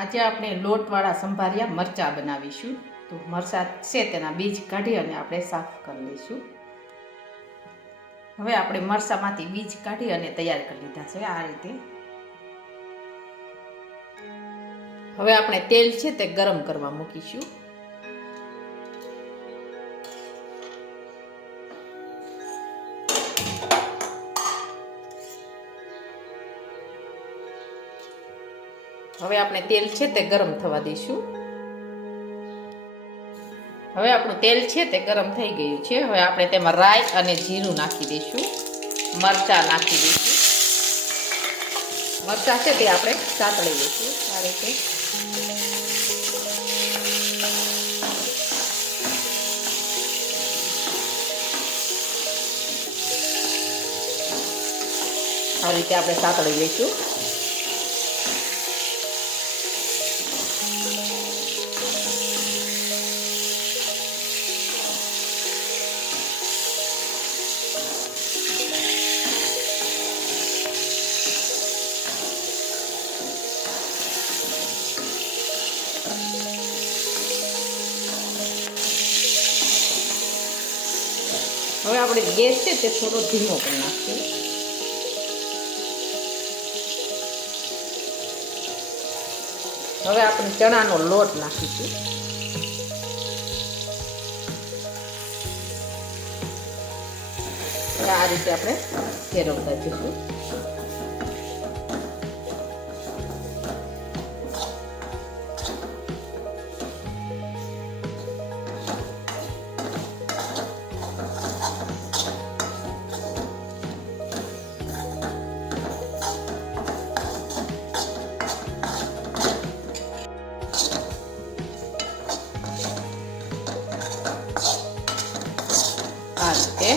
આજે આપણે લોટવાળા સંભારિયા મરચાં બનાવીશું. તો મરચાં છે તેના બીજ કાઢી અને આપણે સાફ કરી લઈશું. હવે આપણે મરચાંમાંથી બીજ કાઢી અને તૈયાર કરી લીધા છે આ રીતે. હવે આપણે તેલ છે તે ગરમ કરવા મૂકીશું. હવે આપણે તેલ છે તે ગરમ થવા દઈશું. હવે આપણું તેલ છે તે ગરમ થઈ ગયું છે. હવે આપણે તેમાં રાઈ અને જીરું નાખી દઈશું. મરચાં નાખી દઈશું. મરચાં છે તે આપણે સાતળી દઈશું આ રીતે. આ રીતે આપણે સાતળી લઈશું. હવે આપણે ગેસ છે તે થોડો ધીમો કરી નાખીશું. હવે આપણે ચણાનો લોટ નાખીશું. આ રીતે આપણે ફેરવતા જઈશું. આ રીતે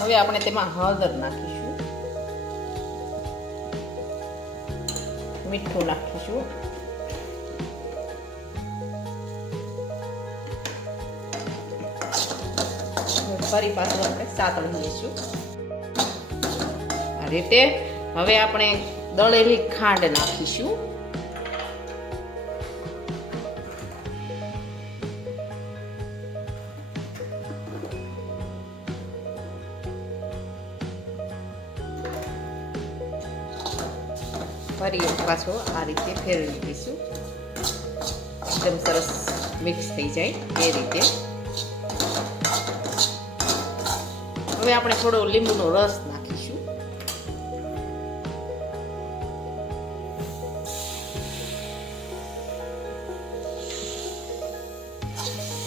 હવે આપણે તેમાં હળદર નાખીશું, મીઠું નાખીશું, ફરી પાછું આપણે સાતળી લઈશું આ રીતે. હવે આપણે દળેલી ખાંડ નાખીશું. ફરી પાછો આ રીતે ફેરવી દઈશું. એકદમ સરસ મિક્સ થઈ જાય એ રીતે. હવે આપણે થોડો લીંબુનો રસ નાખીશું.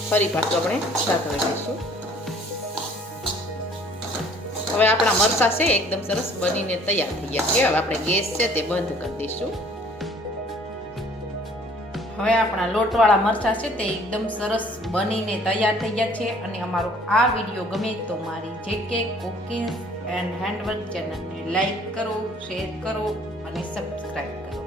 ફરી પાછું આપણે સાતળી દઈશું. હવે આપણા મરચાં છે એકદમ સરસ બનીને તૈયાર થઈ ગયા છે. હવે આપણે ગેસ છે તે બંધ કરી દઈશું. હવે આપણા લોટવાળા મરચાં છે તે એકદમ સરસ બનીને તૈયાર થઈ ગયા છે. અને અમારો આ વિડીયો ગમે તો મારી JK કુકિંગ એન્ડ હેન્ડવર્ક ચેનલને લાઈક કરો, શેર કરો અને સબસ્ક્રાઈબ કરો.